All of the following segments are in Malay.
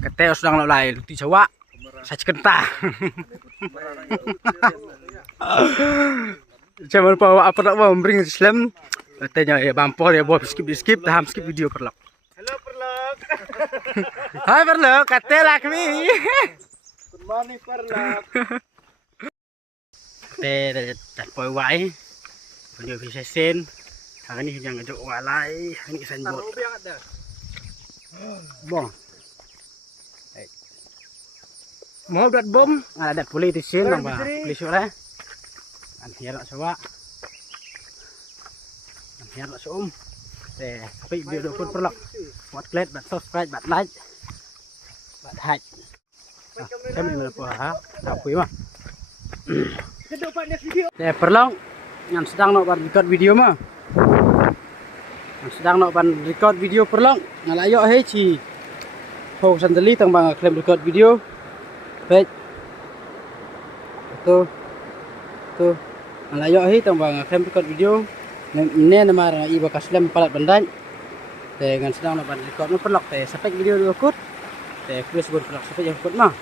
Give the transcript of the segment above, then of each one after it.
Kete sedang lain luti Jawa. Saya kentah. Jangan lupa apa nak mau bring Islam. Katanya ya bampol ya buat skip taham skip video perlok. Halo Perlok. Hai perlok, kate lakmi. Good morning Perlok. Kate dah poi wai. Video bisa sen. Hari ini yang ngejok walai, hari ini kesan bot. Bong. Mau buat bom, ada pulih di sini nambah pulih suara. Anhiar nak sewa. Anhiar nak seum. Tapi video pun perlu. Buat klik, buat subscribe, buat like, buat like. Kami melakukan ha, tapi mah. Perlu. Yang sedang nak record video mah. Yang sedang nak record video perlu. Ngalayo heci. Hong sandali tang bang klaim record video. Baik. Tuh. Ngalayo hi tang bang klaim record video. Ini nama iba kaslam palat bandai. Dengan sedang nak record no perlu. Sampai video dulu kut. Kuis buat perlu sampai yang kut mah.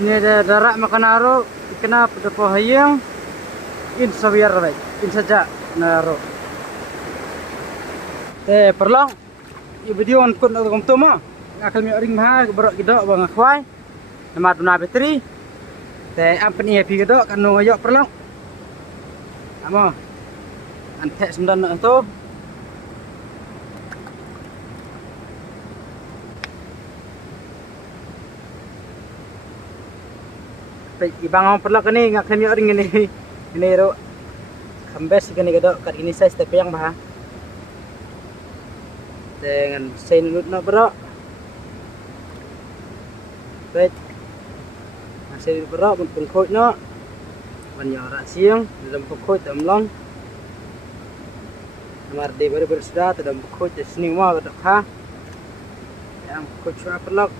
Ini ada darak makan naro kena pada pohayang in sabiar baik in saja naro. Perlang i video on kun atau komto mah akal mi ring mahal berok gidok bang akwai nama tuna bateri ampeni happy gidok kan ngoyok perlang amo antek semdan tu ibang ang perlang kani ngak mi ring ini ro kambes kani gidok kat ini size tapi yang bah dengan sein lut na bro baik masih bro pun khôi nó ban nhỏ ra siang dalam khôi tam long amar de baru bersudah dalam khôi de sini wa bedak ha yang khôi chua pelok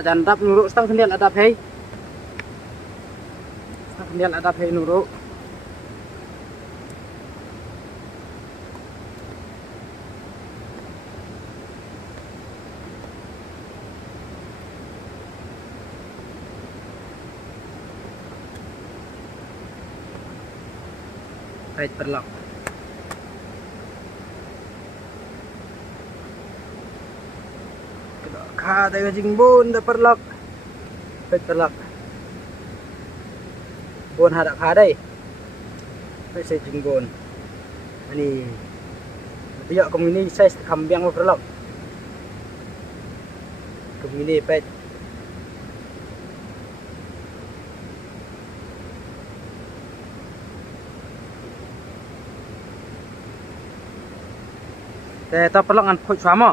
dan dap nuruk stang sendal adap hei stang sendal adap hei nuruk right perlok kha tay jing bun da perlok right perlok bun hada kha đây right sai jing bun ani dia komuni size kambiang perlok komuni pet ta perlu ngan khôi xóa mà